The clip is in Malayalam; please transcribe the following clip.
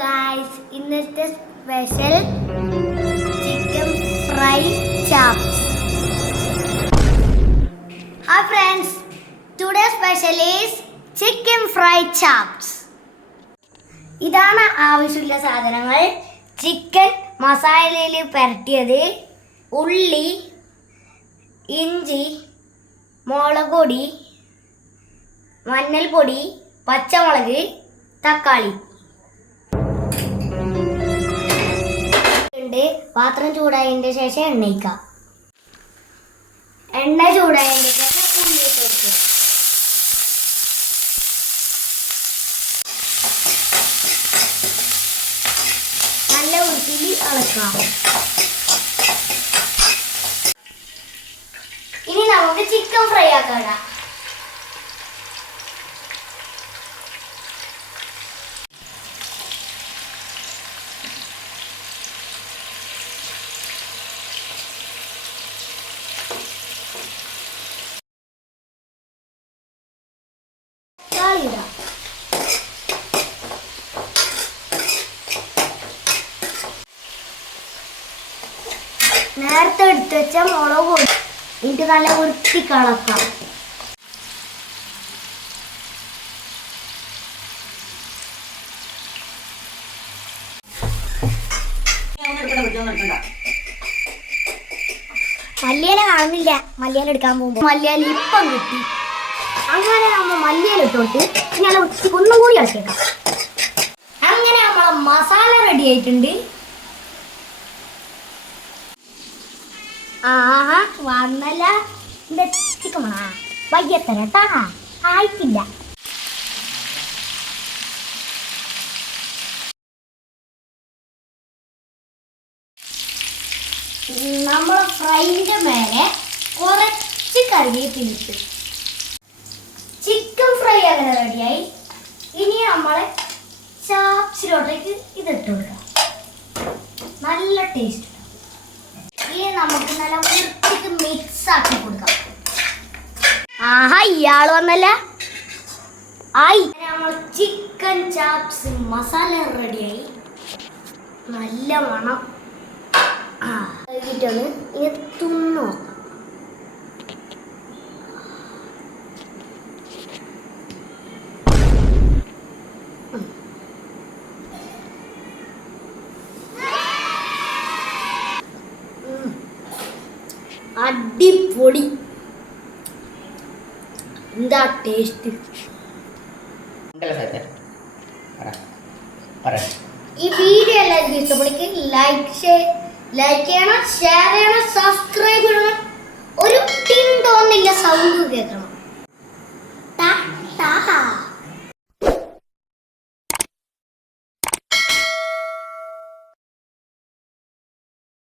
ഗായ്സ്, ഇന്നത്തെ special chicken fry chops. Hi friends, today special is chicken fry chops. ഇതാണ് ആവശ്യമുള്ള സാധനങ്ങൾ: ചിക്കൻ മസാലയിൽ പുരട്ടിയത്, ഉള്ളി, ഇഞ്ചി, മുളക് പൊടി, മഞ്ഞൾപ്പൊടി, പച്ചമുളക്, തക്കാളി. പാത്രം ചൂടായതിൻ്റെ ശേഷം എണ്ണ ഒഴിക്കാം. എണ്ണ ചൂടായതിൻ്റെ ശേഷം ഉള്ളി ഇട്ട് കൊടുക്കുക. നല്ല വൃത്തിയിൽ ഇളക്കാം. ഇനി നമുക്ക് ചിക്കൻ ഫ്രൈ ആക്കാം. നേരത്തെ എടുത്ത് വെച്ച മുളക് പൊടി എനിക്ക് നല്ല വൃത്തി കളക്കാം. മല്ലിയില കാണുന്നില്ല. മല്ലിയില എടുക്കാൻ പോകുമ്പോൾ മല്ലിയില ഇപ്പം കിട്ടി. അങ്ങനെ നമ്മൾ മല്ലിയില ഇട്ടോട്ട് ഞാൻ വൃത്തിക്ക് ഒന്നും കൂടി ഇളക്കിയേക്കാം. അങ്ങനെ നമ്മളെ മസാല റെഡി ആയിട്ടുണ്ട്. ആഹാ, വന്നല്ല ചിക്കൻ വയ്യത്തരട്ടാ, ആയിട്ടില്ല. നമ്മളെ ഫ്രൈൻ്റെ മേലെ കുറച്ച് കറിവേപ്പിലിട്ട് ചിക്കൻ ഫ്രൈ അങ്ങനെ റെഡിയായി. ഇനി നമ്മളെ ചാപ്സിലോട്ടേക്ക് ഇതിട്ട് കൊടുക്കാം. നല്ല ടേസ്റ്റ്. ഇനി നമുക്ക് നല്ല വൃത്തിക്ക് മിക്സ് ആക്കി കൊടുക്കാം. ആഹാ, ഇയാൾ വന്നല്ല. ആയി, നമ്മൾ ചിക്കൻ ചാപ്സ് മസാല റെഡിയായി. നല്ല മണം. കഴിഞ്ഞിട്ടാണ് ഇനി തിന്നു നോക്കാം. അടിപൊളി. എന്താ ടേസ്റ്റ്. ഈ വീഡിയോ എല്ലാവർക്കും ഇഷ്ടപ്പെടുമെങ്കിൽ ലൈക്ക് ചെയ്യണം, ഷെയർ ചെയ്യണം, സബ്സ്ക്രൈബ് ചെയ്യണം. ഒരു ടിൻ തോന്നില്ല സൗണ്ട് കേൾക്കണം.